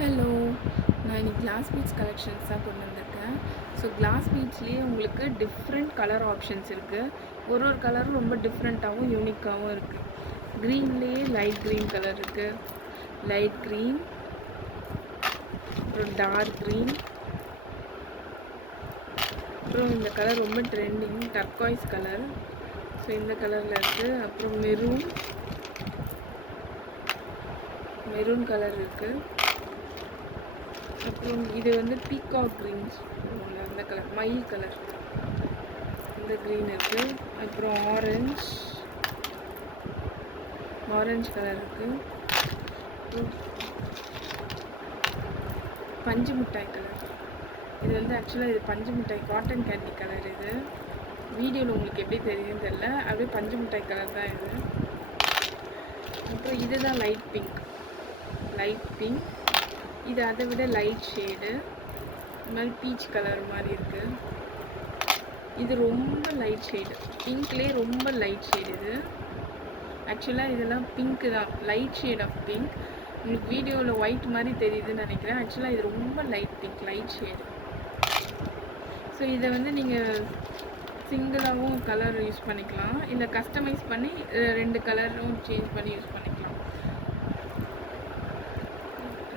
Hello, நான் இன்னைக்கு class beads collections தான் கொண்டு வந்திருக்கேன். ஸோ கிளாஸ் பீட்ஸ்லேயே உங்களுக்கு டிஃப்ரெண்ட் கலர் ஆப்ஷன்ஸ் இருக்குது. ஒரு கலரும் ரொம்ப டிஃப்ரெண்ட்டாகவும் யூனிக்காகவும் இருக்குது. க்ரீன்லேயே லைட் க்ரீன் கலர் இருக்குது, லைட் க்ரீன், அப்புறம் டார்க் க்ரீன், அப்புறம் இந்த கலர் ரொம்ப ட்ரெண்டிங் டர்காய்ஸ் கலர். ஸோ இந்த கலரில் இருக்குது. அப்புறம் மெரூன் கலர் இருக்குது. அப்புறம் இது வந்து பீகாக் க்ரீன்ஸ், அந்த கலர் மயில் கலர், இந்த க்ரீன் இருக்குது. அப்புறம் ஆரஞ்சு கலர் இருக்குது. பஞ்சு மிட்டாய் கலர், இது வந்து ஆக்சுவலாக இது பஞ்சு மிட்டாய் காட்டன் கேண்டி கலர். இது வீடியோவில் உங்களுக்கு எப்படி தெரியுதுன்னு தெரியல, அப்படியே பஞ்சு மிட்டாய் கலர் தான் இது. அப்புறம் இதுதான் லைட் பிங்க், இது அதை விட லைட் ஷேடு, இந்த மாதிரி பீச் கலர் மாதிரி இருக்குது. இது ரொம்ப லைட் ஷேடு, பிங்க்லேயே ரொம்ப லைட் ஷேடு. இது ஆக்சுவலாக இதெல்லாம் பிங்க்கு தான், லைட் ஷேட் ஆஃப் பிங்க். உங்களுக்கு வீடியோவில் ஒயிட் மாதிரி தெரியுதுன்னு நினைக்கிறேன். ஆக்சுவலாக இது ரொம்ப light pink, light shade. So இதை வந்து நீங்கள் சிங்கிளாகவும் கலர் யூஸ் பண்ணிக்கலாம், இல்லை கஸ்டமைஸ் பண்ணி 2 கலரும் சேஞ்ச் பண்ணி யூஸ் பண்ணிக்கலாம்.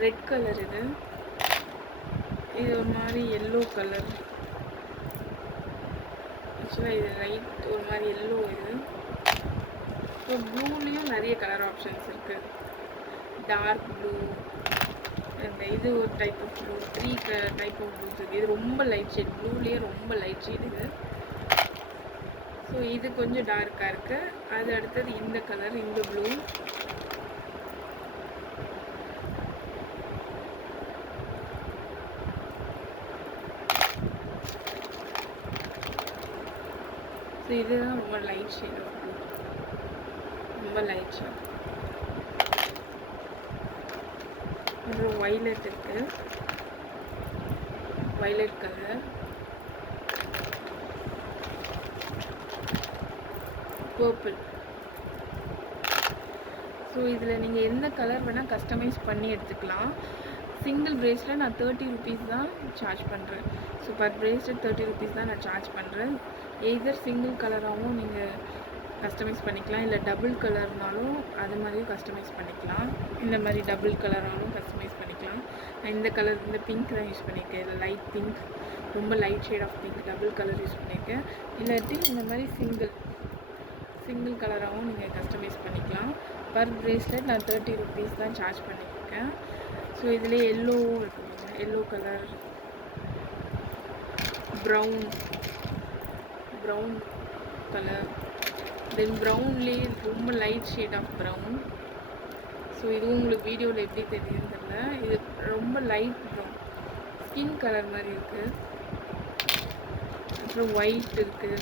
ரெட் கலர், இது ஒரு மாதிரி எல்லோ கலர். ஆக்சுவலாக இது லைட் ஒரு மாதிரி எல்லோ. இது இப்போ ப்ளூலேயும் நிறைய கலர் ஆப்ஷன்ஸ் இருக்குது. டார்க் ப்ளூ, அந்த இது ஒரு type of blue, 3 type of blues இருக்குது. இது ரொம்ப லைட் ஷேட், ப்ளூலேயே ரொம்ப லைட் ஷேட் இது. ஸோ இது கொஞ்சம் டார்க்காக இருக்குது. அது அடுத்தது இந்த கலர், இந்த ப்ளூ. ஸோ இதுதான் ரொம்ப லைட் ஷேட் ஆஃப் ப்ளூ, ரொம்ப லைட் ஷேட். அப்புறம் வைலட் இருக்குது, வைலட் கலர். பர்பிள். ஸோ இதில் நீங்கள் எந்த கலர் வேணால் கஸ்டமைஸ் பண்ணி எடுத்துக்கலாம். சிங்கிள் பிரேஸ்லெட் நான் 30 ருபீஸ் தான் சார்ஜ் பண்ணுறேன். ஸோ பர் பிரேஸ்லெட் 30 ருபீஸ் தான் நான் சார்ஜ் பண்ணுறேன். எய்தர் சிங்கிள் கலராகவும் நீங்கள் கஸ்டமைஸ் பண்ணிக்கலாம், இல்லை டபுள் கலர்னாலும் அது மாதிரியும் கஸ்டமைஸ் பண்ணிக்கலாம். இந்த மாதிரி டபுள் கலராகவும் கஸ்டமைஸ் பண்ணிக்கலாம். நான் இந்த கலர், இந்த பிங்க் தான் யூஸ் பண்ணியிருக்கேன். இதில் லைட் பிங்க், ரொம்ப light shade of pink, double colour use பண்ணியிருக்கேன். இல்லாட்டி இந்த மாதிரி சிங்கிள் கலராகவும் நீங்கள் கஸ்டமைஸ் பண்ணிக்கலாம். பர் பிரேஸ்லெட் நான் 30 ருபீஸ் தான் சார்ஜ் பண்ணியிருக்கேன். ஸோ இதில் எல்லோவும் இருக்குங்க, yellow colour, brown colour, then ப்ரௌன்லேயே ரொம்ப light shade of brown. So இதுவும் உங்களுக்கு வீடியோவில் எப்படி தெரியுதுன்னு தெரியல. இது ரொம்ப லைட் ப்ரௌன், ஸ்கின் கலர் மாதிரி இருக்குது. அப்புறம் ஒயிட் இருக்குது,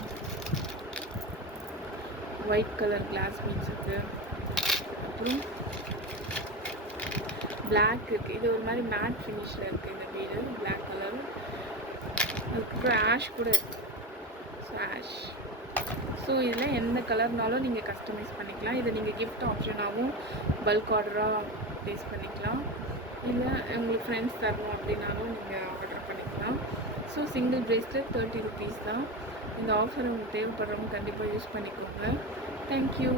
ஒயிட் கலர் கிளாஸ் பீட்ஸ் இருக்குது. அப்புறம் பிளாக் இருக்குது, இது ஒரு மாதிரி மேட் ஃபினிஷில் இருக்குது இந்த வீடு, பிளாக் கலர். அதுக்கப்புறம் ஆஷ் கூட இருக்குது. So ash. ஸோ இதில் எந்த கலர்னாலும் நீங்கள் கஸ்டமைஸ் பண்ணிக்கலாம். இதை நீங்கள் கிஃப்ட் ஆப்ஷனாகவும் பல்க் ஆர்டராக ப்ளேஸ் பண்ணிக்கலாம், இல்லை உங்களுக்கு ஃப்ரெண்ட்ஸ் தரணும் அப்படின்னாலும் நீங்கள் ஆர்டர் பண்ணிக்கலாம். ஸோ சிங்கிள் பிரேஸ்லெட் 30 ருபீஸ் தான். இந்த ஆஃபர் உங்களுக்கு தேவைப்படுறவங்க கண்டிப்பாக யூஸ் பண்ணிக்கோங்க. தேங்க்யூ.